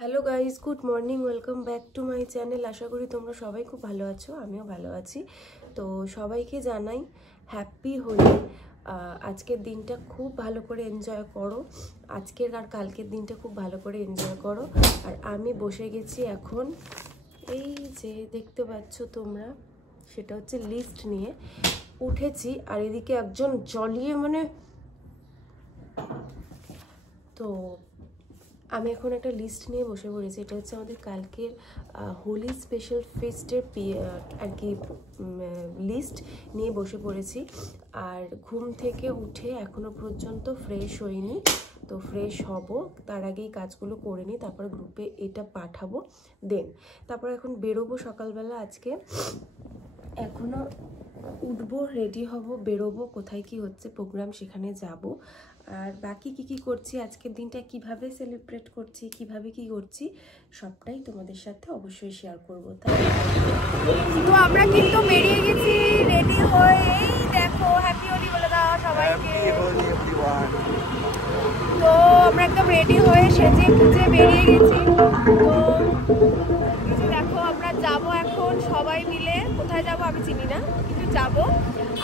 Hello guys, good morning, welcome back to my channel. আশা করি তোমরা সবাই খুব ভালো আছো, আমিও ভালো আছি। তো সবাইকে জানাই হ্যাপি হোলি। আজকের দিনটা খুব ভালো করে এনজয় করো, আজকের আর কালকের দিনটা খুব ভালো করে এনজয় করো। আর আমি বসে গেছি এখন, এই যে দেখতে পাচ্ছ তোমরা, সেটা হচ্ছে লিস্ট নিয়ে উঠেছি। আর এদিকে একজন জ্বলিয়ে তো আমি এখন একটা লিস্ট নিয়ে বসে পড়েছি। এটা হচ্ছে আমাদের কালকের হোলি স্পেশাল ফেস্টের আর কি লিস্ট নিয়ে বসে পড়েছি। আর ঘুম থেকে উঠে এখনো পর্যন্ত ফ্রেশ হইনি, তো ফ্রেশ হব, তার আগেই কাজগুলো করে নিই, তারপর গ্রুপে এটা পাঠাবো। তারপর এখন বেরোবো সকালবেলা। আজকে এখনো উঠবো, রেডি হব, বেরোবো, কোথায় কি হচ্ছে প্রোগ্রাম সেখানে যাব। আর বাকি কি করছি, আজকের দিনটা কিভাবে সেলিব্রেট করছি, কিভাবে কি করছি, সবটাই তোমাদের সাথে অবশ্যই শেয়ার করব। তো আমরা কিন্তু বেরিয়ে গেছি রেডি হয়ে, এই দেখো হ্যাপি হোলি বলে দাও সবাইকে। তো আমরা একদম রেডি হয়ে সেজে গুজে বেরিয়ে গেছি। তো দেখো আমরা যাব এখন সবাই মিলে, কোথায় যাব আমি চিনি না, কিন্তু যাব।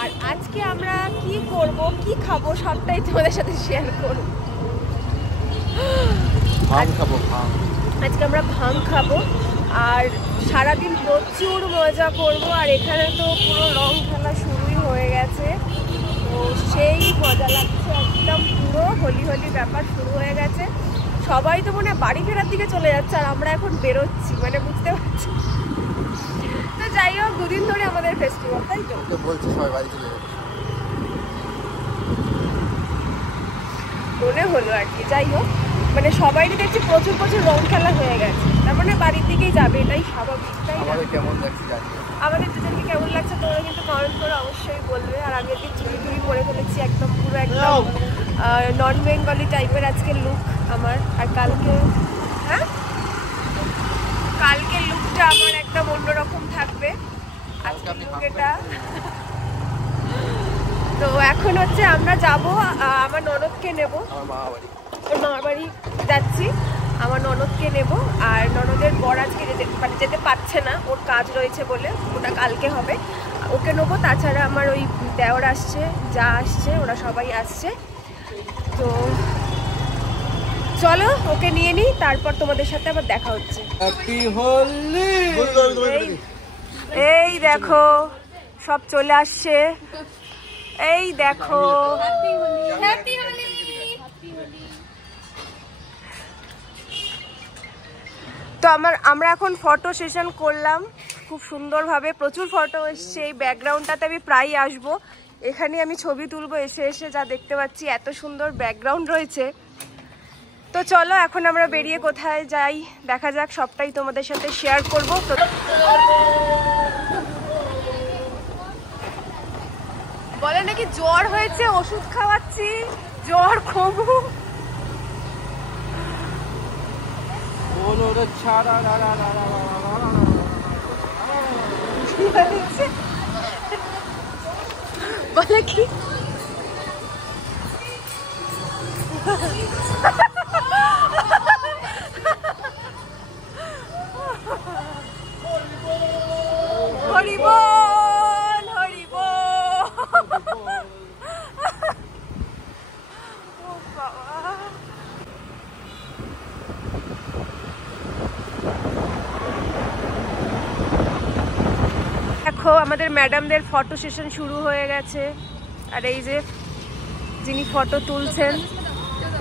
আর আজকে আমরা কি করব, কি খাবো, সবটাই তোমাদের সাথে শেয়ার করব। আজকে আমরা ভাং খাবো আর সারাদিন প্রচুর মজা করব। আর এখানে তো পুরো রং খেলা শুরুই হয়ে গেছে, তো সেই মজা লাগছে একদম। পুরো হোলি হোলি ব্যাপার শুরু হয়ে গেছে। সবাই তো মনে হয় বাড়ি ফেরার দিকে চলে যাচ্ছে, আর আমরা এখন বেরোচ্ছি, মানে বুঝতে পারছি। তো যাই হোক, দুদিন ধরে আমাদের ফেস্টিভ্যাল, তাই তো বলছে, সবাই বাড়ি চলে যাচ্ছে মনে হলো আর কি। যাই হোক, মানে সবাই দেখছি প্রচুর প্রচুর রং খেলা হয়ে গেছে, তার মানে বাড়ির দিকেই যাবে, এটাই স্বাভাবিক। তাই আমাদের কেমন লাগছে, আমাদের দুজনকে কেমন লাগছে তোমরা কিন্তু কমেন্ট করে অবশ্যই বলবে। আর আমি একদিন চুড়ি টুড়ি পরে ফেলেছি, একদম পুরো একদম নন বেঙ্গলি টাইপের আজকে লুক আমার। আর কালকের লুকটা আমার একদম অন্যরকম থাকবে আজকের লুক এটা। তো এখন হচ্ছে আমরা যাব, আমার ননদকে নেব, ওর মামার বাড়ি যাচ্ছি, আমার ননদকে নেব। আর ননদের বর আজকে যেতে পারছে না, ওর কাজ রয়েছে বলে, ওটা কালকে হবে, ওকে নেবো। তাছাড়া আমার ওই দেওর আসছে, যা আসছে, ওরা সবাই আসছে। তো চলো ওকে নিয়ে নিই, তারপর তোমাদের সাথে আবার দেখা হচ্ছে। এই দেখো সব চলে আসছে, এই দেখো। তো আমরা এখন ফটো সেশন করলাম খুব সুন্দরভাবে, প্রচুর ফটো এসছে। এই ব্যাকগ্রাউন্ডটাতে আমি প্রায় আসবো, এখানে আমি ছবি তুলবো এসে এসে, যা দেখতে পাচ্ছি এত সুন্দর ব্যাকগ্রাউন্ড রয়েছে। তো চলো এখন আমরা বেরিয়ে কোথায় যাই দেখা যাক, সবটাই তোমাদের সাথে শেয়ার করবো। তো বলে নাকি জ্বর হয়েছে, ওষুধ খাওয়াচ্ছি, জ্বর কমু। বলে কি হরিবোল হরিবোল। দেখো আমাদের ম্যাডামদের ফটো সেশন শুরু হয়ে গেছে। আর এই যে যিনি ফটো তুলছেন,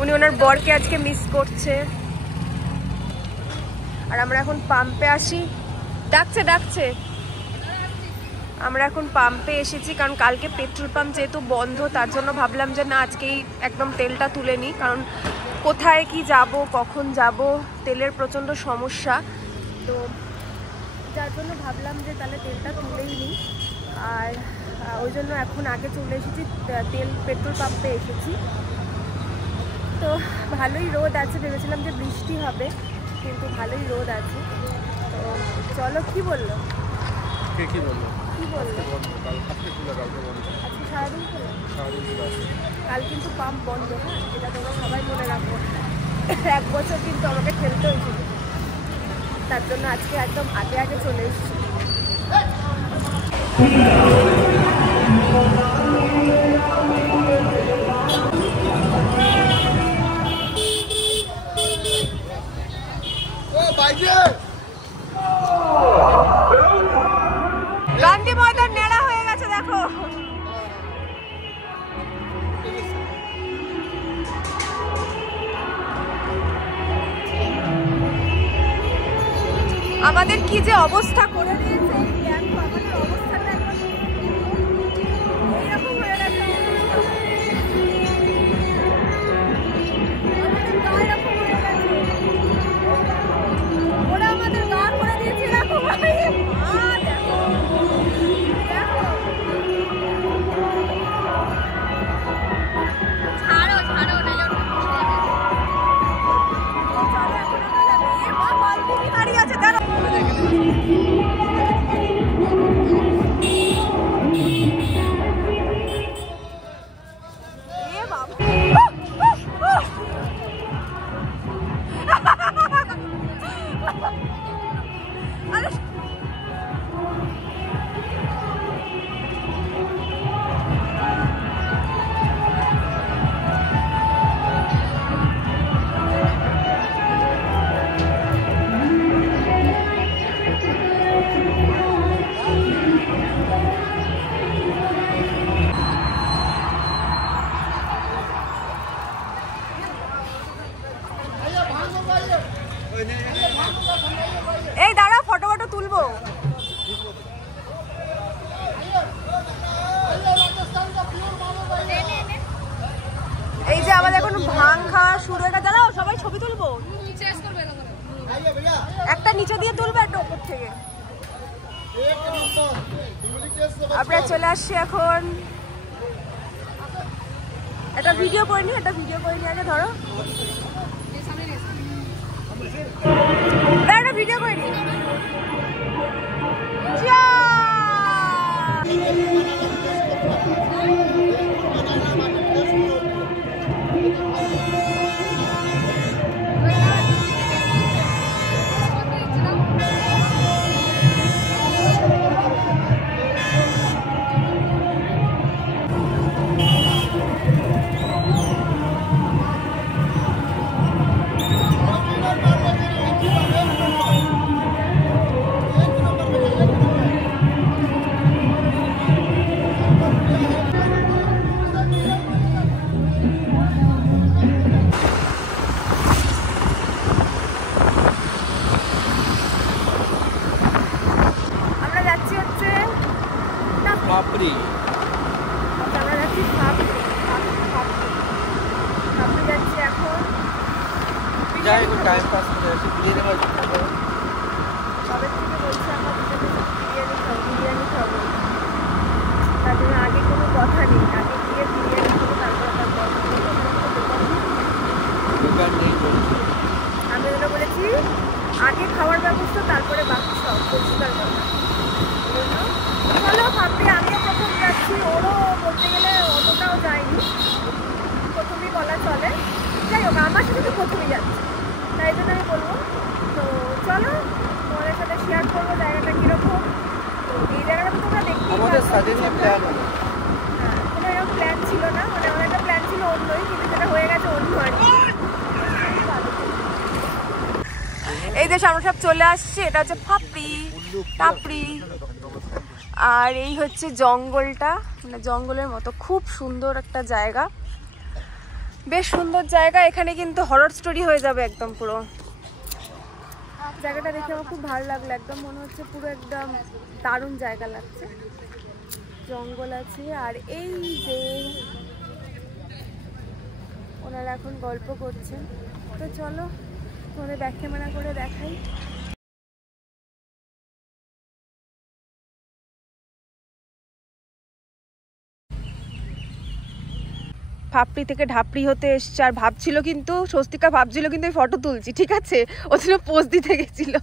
উনি ওনার বরকে আজকে মিস করছে। আর আমরা এখন পাম্পে আসি, ডাকছে। আমরা এখন পাম্পে এসেছি, কারণ কালকে পেট্রোল পাম্প যেহেতু বন্ধ, তার জন্য ভাবলাম যে না, আজকেই একদম তেলটা তুলে নিই, কারণ কোথায় কি যাব, কখন যাব, তেলের প্রচণ্ড সমস্যা। তো যার জন্য ভাবলাম যে তাহলে তেলটা তুলেই নিই। আর ওই জন্য এখন আগে চলে এসেছি, পেট্রোল পাম্পে এসেছি। তো ভালোই রোদ আছে, ভেবেছিলাম যে বৃষ্টি হবে, কিন্তু ভালোই রোদ আছে। তো চলো, কি বললো আজকে সারাদিন খোলা? কাল কিন্তু পাম্প বন্ধ, হ্যাঁ, এটা তোমরা সবাই মনে রাখবো। 1 বছর কিন্তু আমাকে খেলতে হয়েছিল, তার জন্য আজকে একদম আগে আগে চলে এসেছি। গান্ধী ময়দান নেড়া হয়ে গেছে দেখো। আমাদের কি যে অবস্থা করে দিয়েছে, দেখো আমাদের অবস্থাটা একবার এইরকম হয়ে গেছে। আমাদের গা এরকম হয়ে গেছে, ওরা আমাদের গা করে দিয়েছে এরকম। দেখো দেখো, ছাড়ো ছাড়ো না দাঁড়িয়ে আছে দাঁড়ো। এই দাঁড়া, ফটো ফটো তুলবো। এই যে আমাদের এখন ভাং খাওয়া শুরু হয়ে গেছে। দাঁড়াও, সবাই ছবি তুলবো। একটা নিচে দিয়ে তুলবে, একটা উপর থেকে। আমরা চলে আসছি এখন। একটা ভিডিও করে নি, একটা ভিডিও করে নি আগে। ধরো একটা ভিডিও করে নি। পাপড়ি আমরা যাচ্ছি পাপড়ি যাচ্ছি এখন। যাই একটু টাইম পাস করে আসি। বিরিয়ানি বাজি খাবো। সবাই থেকে বলছে আমরা বিরিয়ানি খাবো। তার জন্য আগে কোনো কথা নেই, আগে গিয়ে বিরিয়ানি খাবো, তারপর তার দোকান নেই চলছে। আমি যেটা বলেছি আগে খাওয়ার ব্যবস্থা, তারপরে বাকি সব পরিষ্কার করা। চলো ভাবতে, আমিও প্রথম যাচ্ছি, ওরও বলতে গেলে অতটাও যায়নি, প্রথমেই বলা চলে। যাই হোক, আমার সাথে তো প্রথমেই যাচ্ছি, তাই জন্য আমি বলবো। তো চলো তোমাদের সাথে শেয়ার করবো জায়গাটা কীরকম। তো এই জায়গাটা তো তোমরা দেখতেই আমাদের সাজেশন প্ল্যান, হ্যাঁ, কোনো এরকম প্ল্যান ছিল না, মানে আমার একটা প্ল্যান ছিল অন্যই, কিন্তু যেটা হয়ে গেছে অন্য আর কি। এই যে আমরা সব চলে আসছি, এটা হচ্ছে টাপড়ি। আর এই হচ্ছে জঙ্গলটা, মানে জঙ্গলের মতো খুব সুন্দর একটা জায়গা, বেশ সুন্দর জায়গা। এখানে কিন্তু হরর স্টোরি হয়ে যাবে একদম পুরো। জায়গাটা দেখে আমার খুব ভালো লাগলো, একদম মনে হচ্ছে পুরো একদম দারুণ জায়গা লাগছে। জঙ্গল আছে, আর এই যে ওনারা এখন গল্প করছেন। তো চলো তোমাদের ব্যাক ক্যামেরা করে দেখাই। ফাপড়ি থেকে ঢাপড়ি হতে এসছে, আর ভাবছিল কিন্তু স্বস্তিকা ভাবছিল কিন্তু আমি ফটো তুলছি, ঠিক আছে, ও ছিল পোজ দিতে গেছিল।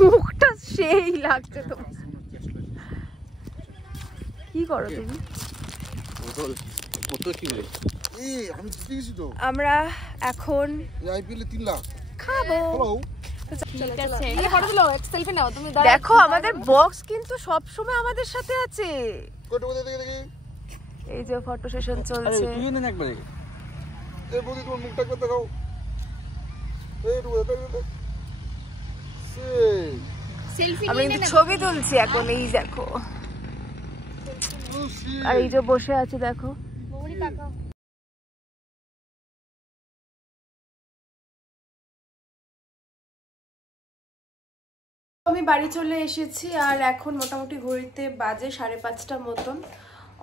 মুখটা সেই লাগছে তো। কি করো তুমি? আমরা এখন খাবো। দেখো আমাদের বক্স কিন্তু সব সময় আমাদের সাথে আছে। এই যে ফটো সেশন চলছে। আমি কিন্তু ছবি তুলছি এখন, এই দেখো। আর এই যে বসে আছে দেখো। আমি বাড়ি চলে এসেছি আর এখন মোটামুটি ঘড়িতে বাজে 5:30 মতন।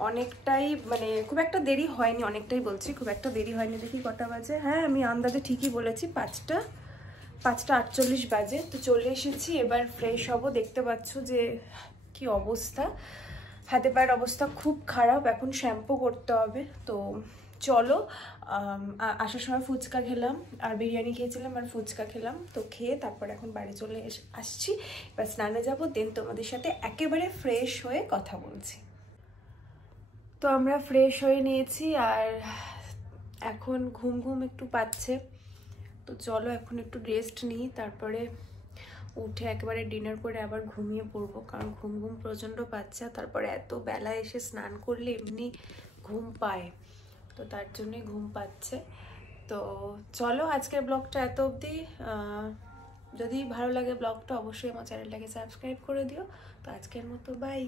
অনেকটাই মানে খুব একটা দেরি হয়নি, অনেকটাই বলছি, খুব একটা দেরি হয়নি। দেখি কটা বাজে, হ্যাঁ আমি আন্দাজে ঠিকই বলেছি, 5:48 বাজে। তো চলে এসেছি, এবার ফ্রেশ হব। দেখতে পাচ্ছ যে কি অবস্থা, হাতে পায়ের অবস্থা খুব খারাপ, এখন শ্যাম্পু করতে হবে। তো চলো, আসার সময় ফুচকা খেলাম আর বিরিয়ানি খেয়েছিলাম আর ফুচকা খেলাম। তো খেয়ে তারপর এখন বাড়ি চলে আসছি। এবার স্নানে যাবো, দেন তোমাদের সাথে একেবারে ফ্রেশ হয়ে কথা বলছি। তো আমরা ফ্রেশ হয়ে নিয়েছি আর এখন ঘুম ঘুম একটু পাচ্ছে। তো চলো এখন একটু রেস্ট নিই, তারপরে উঠে একেবারে ডিনার করে আবার ঘুমিয়ে পড়বো, কারণ ঘুম ঘুম প্রচণ্ড পাচ্ছে। তারপরে এত বেলা এসে স্নান করলে এমনি ঘুম পায়, তো তার জন্যই ঘুম পাচ্ছে। তো চলো আজকের ব্লগটা এত অবধি। যদি ভালো লাগে ব্লগটা অবশ্যই আমার চ্যানেলটাকে সাবস্ক্রাইব করে দিও। তো আজকের মতো বাই।